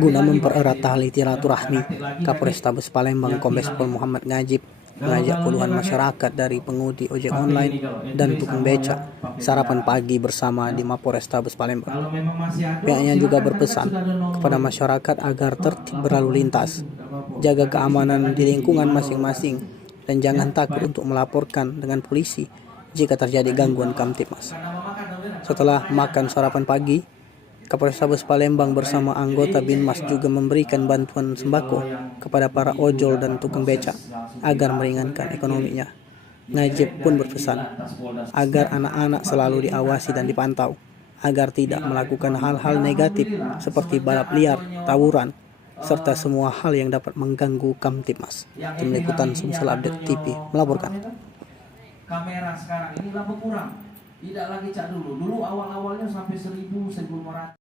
Guna mempererat tali silaturahmi, Kapolrestabes Palembang Kombes Pol Muhammad Najib mengajak puluhan masyarakat dari pengemudi ojek online dan tukang beca sarapan pagi bersama di Mapolrestabes Palembang. Pihaknya juga berpesan kepada masyarakat agar tertib berlalu lintas, jaga keamanan di lingkungan masing-masing, dan jangan takut untuk melaporkan dengan polisi jika terjadi gangguan Kamtibmas. Setelah makan sarapan pagi, Kapolrestabes Palembang bersama anggota Binmas juga memberikan bantuan sembako kepada para ojol dan tukang beca agar meringankan ekonominya. Najib pun berpesan agar anak-anak selalu diawasi dan dipantau agar tidak melakukan hal-hal negatif seperti balap liar, tawuran, serta semua hal yang dapat mengganggu Kamtibmas. Tim Liputan Sumsel Update TV melaporkan. Kamera sekarang ini lah berkurang. Tidak lagi cak dulu. Dulu awal-awalnya sampai 1.000, 1.500.